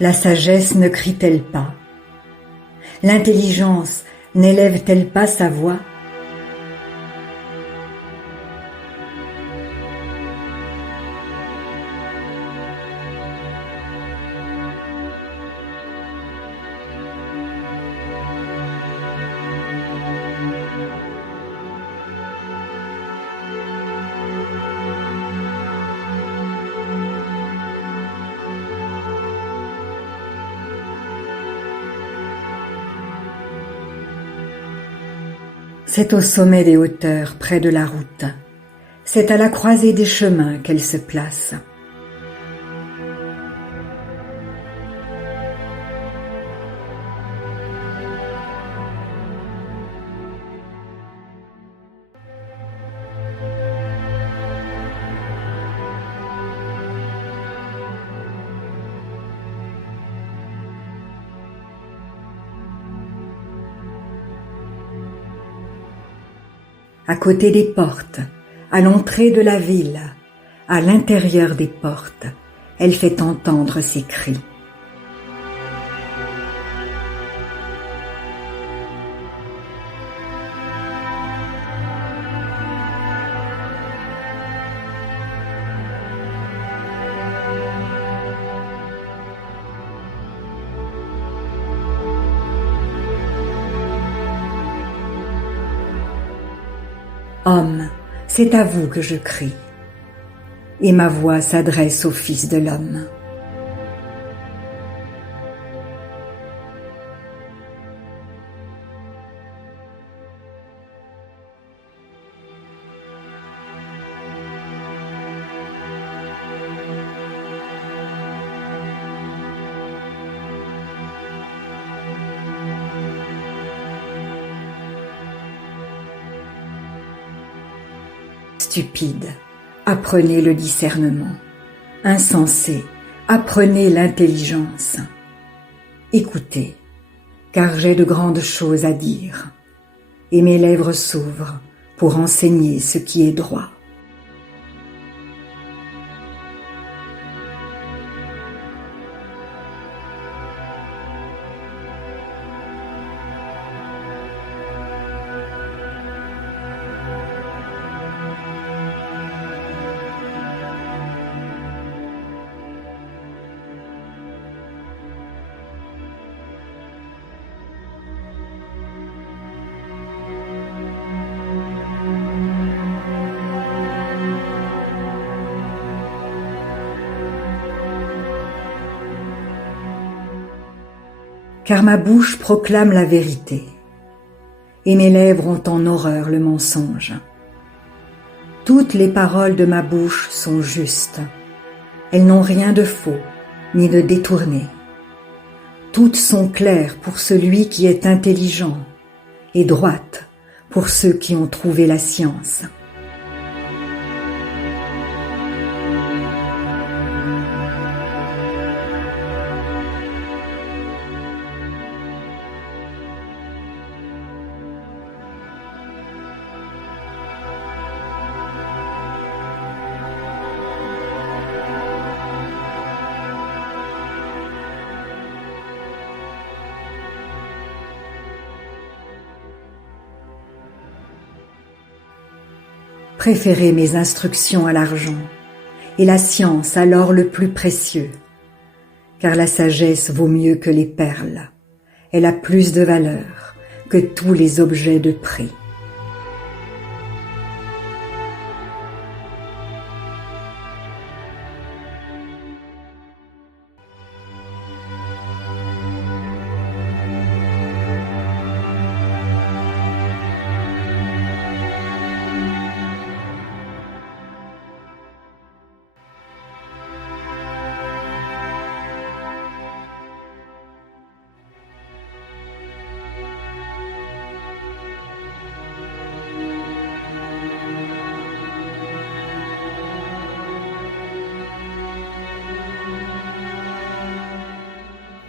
La sagesse ne crie-t-elle pas? L'intelligence n'élève-t-elle pas sa voix? C'est au sommet des hauteurs, près de la route. C'est à la croisée des chemins qu'elle se place. À côté des portes, à l'entrée de la ville, à l'intérieur des portes, elle fait entendre ses cris. Homme, c'est à vous que je crie, et ma voix s'adresse au Fils de l'homme. Stupide, apprenez le discernement. Insensé, apprenez l'intelligence. Écoutez, car j'ai de grandes choses à dire, et mes lèvres s'ouvrent pour enseigner ce qui est droit. Car ma bouche proclame la vérité, et mes lèvres ont en horreur le mensonge. Toutes les paroles de ma bouche sont justes, elles n'ont rien de faux, ni de détourné. Toutes sont claires pour celui qui est intelligent, et droites pour ceux qui ont trouvé la science. Préférez mes instructions à l'argent, et la science à l'or le plus précieux, car la sagesse vaut mieux que les perles, elle a plus de valeur que tous les objets de prix.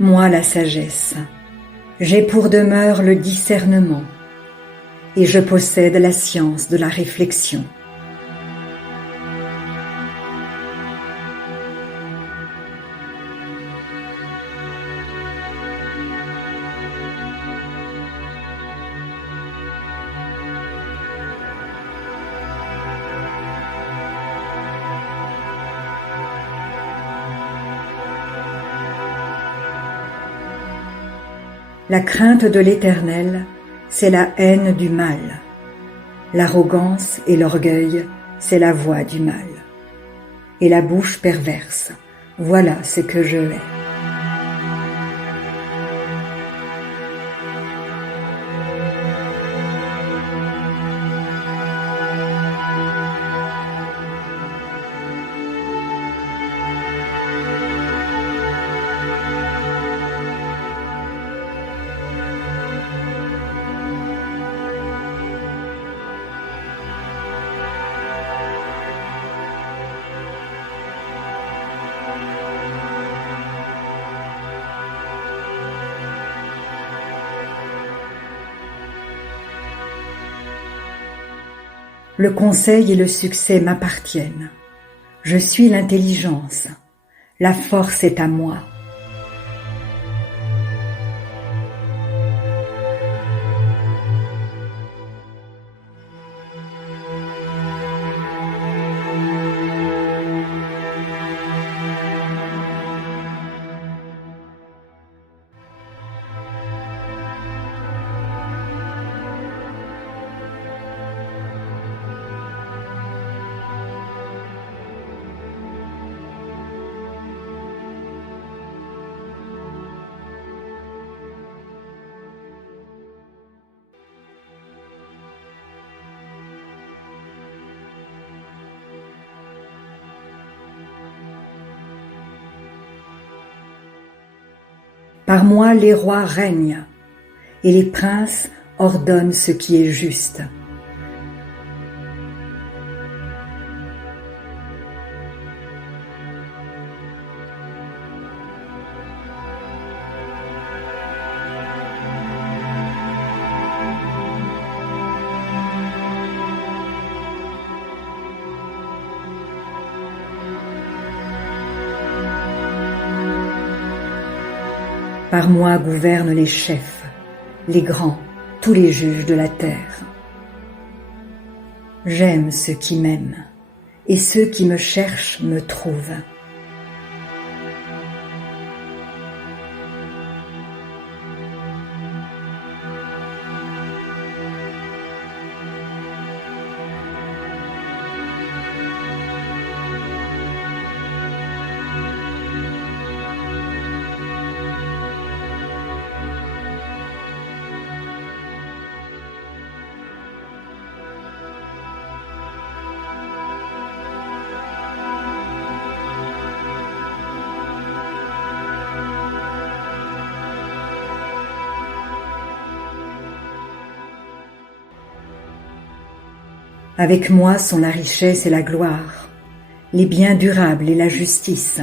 Moi la sagesse, j'ai pour demeure le discernement, et je possède la science de la réflexion. La crainte de l'Éternel, c'est la haine du mal. L'arrogance et l'orgueil, c'est la voie du mal. Et la bouche perverse, voilà ce que je hais. Le conseil et le succès m'appartiennent. Je suis l'intelligence. La force est à moi. Par moi les rois règnent, et les princes ordonnent ce qui est juste. Par moi gouvernent les chefs, les grands, tous les juges de la terre. J'aime ceux qui m'aiment, et ceux qui me cherchent me trouvent. Avec moi sont la richesse et la gloire, les biens durables et la justice.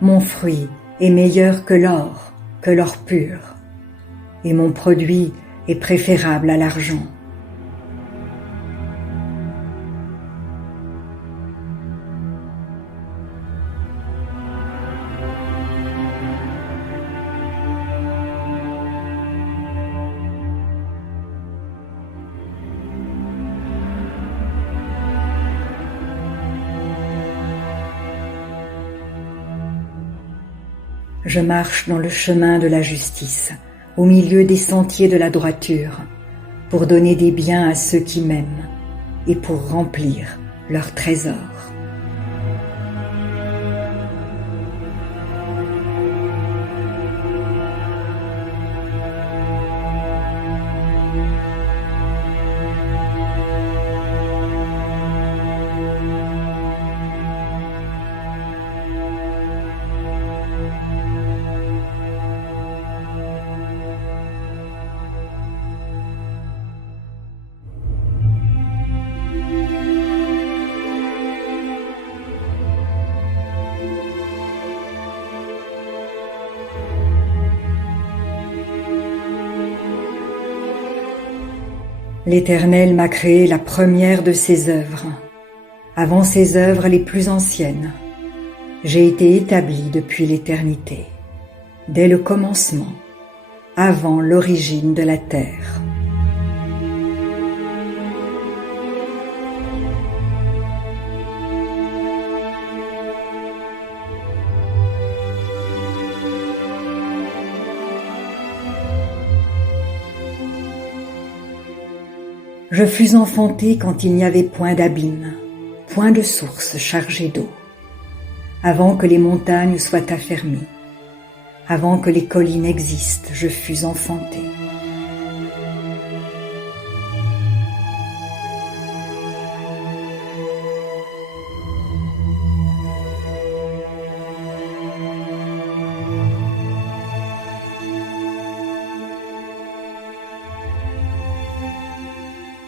Mon fruit est meilleur que l'or pur, et mon produit est préférable à l'argent. Je marche dans le chemin de la justice, au milieu des sentiers de la droiture, pour donner des biens à ceux qui m'aiment et pour remplir leurs trésors. L'Éternel m'a créé la première de ses œuvres. Avant ses œuvres les plus anciennes, j'ai été établi depuis l'éternité, dès le commencement, avant l'origine de la terre. Je fus enfanté quand il n'y avait point d'abîme, point de source chargée d'eau, avant que les montagnes soient affermies, avant que les collines existent, je fus enfanté.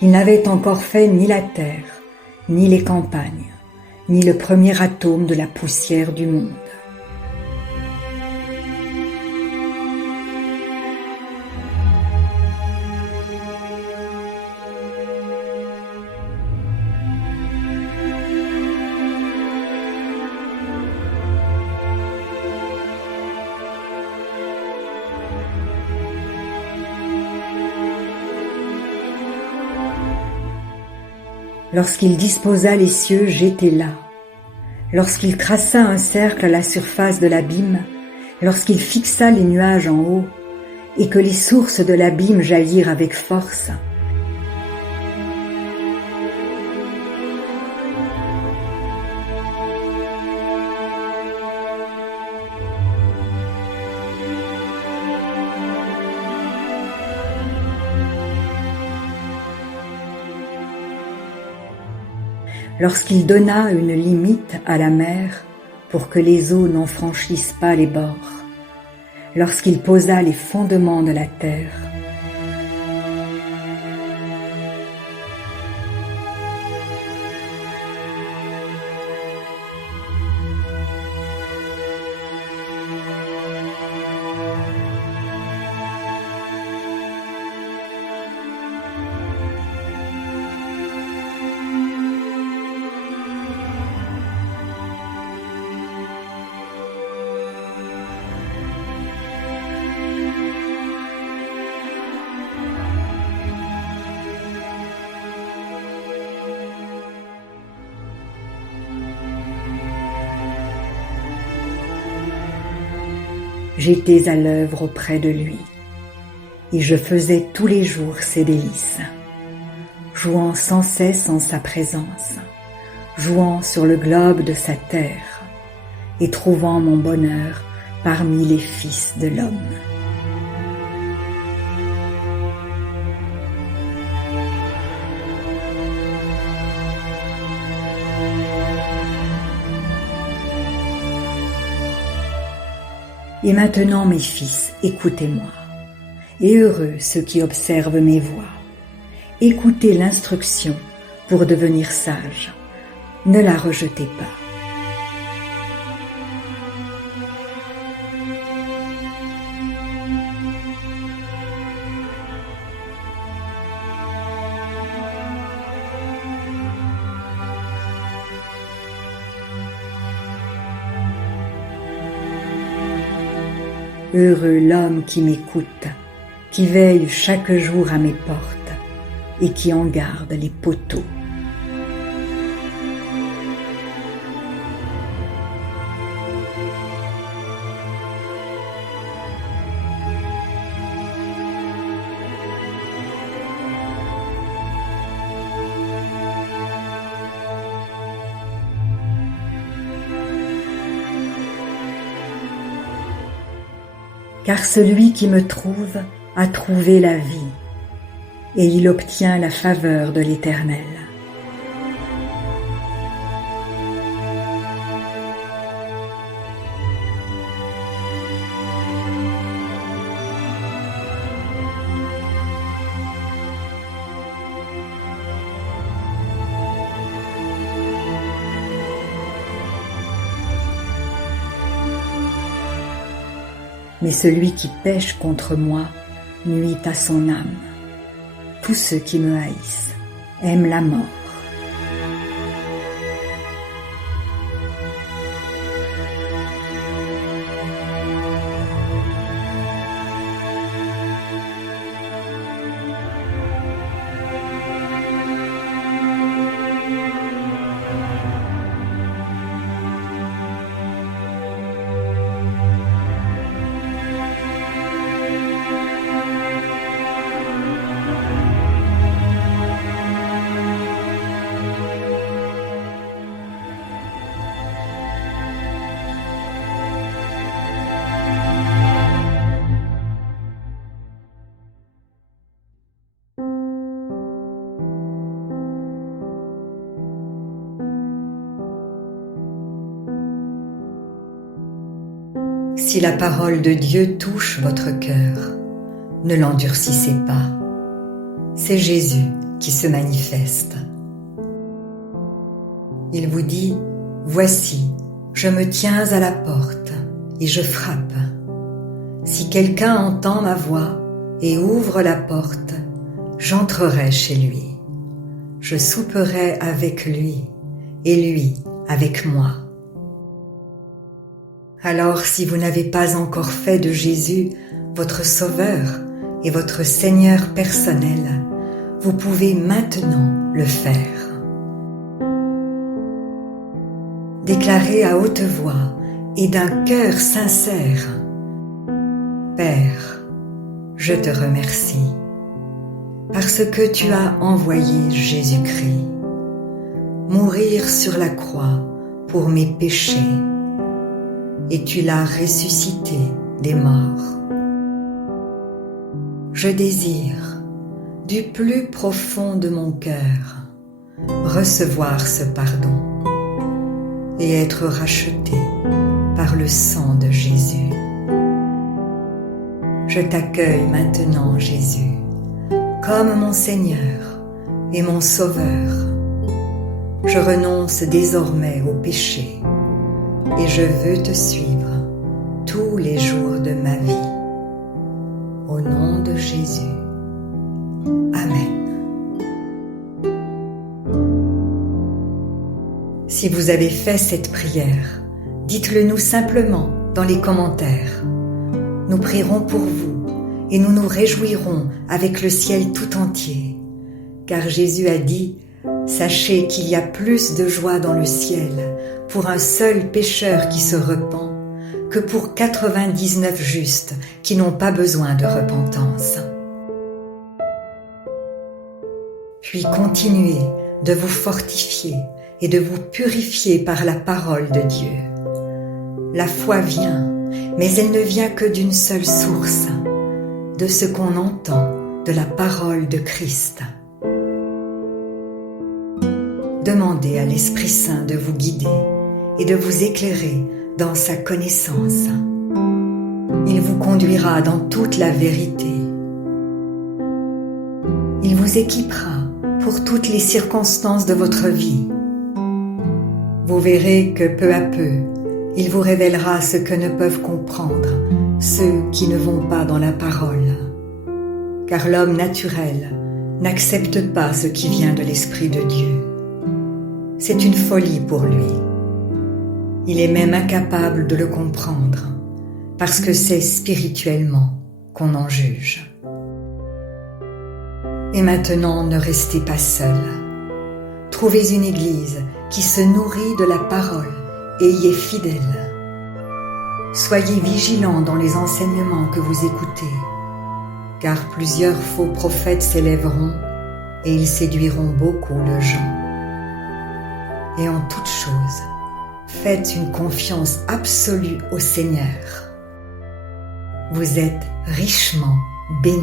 Il n'avait encore fait ni la terre, ni les campagnes, ni le premier atome de la poussière du monde. Lorsqu'il disposa les cieux, j'étais là. Lorsqu'il traça un cercle à la surface de l'abîme, lorsqu'il fixa les nuages en haut, et que les sources de l'abîme jaillirent avec force, lorsqu'il donna une limite à la mer pour que les eaux n'en franchissent pas les bords, lorsqu'il posa les fondements de la terre, j'étais à l'œuvre auprès de lui, et je faisais tous les jours ses délices, jouant sans cesse en sa présence, jouant sur le globe de sa terre, et trouvant mon bonheur parmi les fils de l'homme. Et maintenant, mes fils, écoutez-moi, et heureux ceux qui observent mes voies. Écoutez l'instruction pour devenir sage, ne la rejetez pas. Heureux l'homme qui m'écoute, qui veille chaque jour à mes portes et qui en garde les poteaux. Car celui qui me trouve a trouvé la vie, et il obtient la faveur de l'Éternel. Mais celui qui pêche contre moi nuit à son âme. Tous ceux qui me haïssent aiment la mort. Si la parole de Dieu touche votre cœur, ne l'endurcissez pas. C'est Jésus qui se manifeste. Il vous dit, « Voici, je me tiens à la porte et je frappe. Si quelqu'un entend ma voix et ouvre la porte, j'entrerai chez lui. Je souperai avec lui et lui avec moi. » Alors, si vous n'avez pas encore fait de Jésus votre Sauveur et votre Seigneur personnel, vous pouvez maintenant le faire. Déclarez à haute voix et d'un cœur sincère, « Père, je te remercie, parce que tu as envoyé Jésus-Christ, mourir sur la croix pour mes péchés, et tu l'as ressuscité des morts. Je désire, du plus profond de mon cœur, recevoir ce pardon et être racheté par le sang de Jésus. Je t'accueille maintenant, Jésus, comme mon Seigneur et mon Sauveur. Je renonce désormais au péché et je veux te suivre tous les jours de ma vie. Au nom de Jésus. Amen. Si vous avez fait cette prière, dites-le nous simplement dans les commentaires. Nous prierons pour vous et nous nous réjouirons avec le ciel tout entier, car Jésus a dit « Sachez qu'il y a plus de joie dans le ciel pour un seul pécheur qui se repent que pour 99 justes qui n'ont pas besoin de repentance. » Puis continuez de vous fortifier et de vous purifier par la parole de Dieu. La foi vient, mais elle ne vient que d'une seule source, de ce qu'on entend de la parole de Christ. Demandez à l'Esprit Saint de vous guider et de vous éclairer dans sa connaissance. Il vous conduira dans toute la vérité. Il vous équipera pour toutes les circonstances de votre vie. Vous verrez que peu à peu, il vous révélera ce que ne peuvent comprendre ceux qui ne vont pas dans la parole. Car l'homme naturel n'accepte pas ce qui vient de l'Esprit de Dieu. C'est une folie pour lui. Il est même incapable de le comprendre, parce que c'est spirituellement qu'on en juge. Et maintenant, ne restez pas seul. Trouvez une église qui se nourrit de la parole et y est fidèle. Soyez vigilants dans les enseignements que vous écoutez, car plusieurs faux prophètes s'élèveront et ils séduiront beaucoup de gens. Et en toute chose, faites une confiance absolue au Seigneur. Vous êtes richement bénis.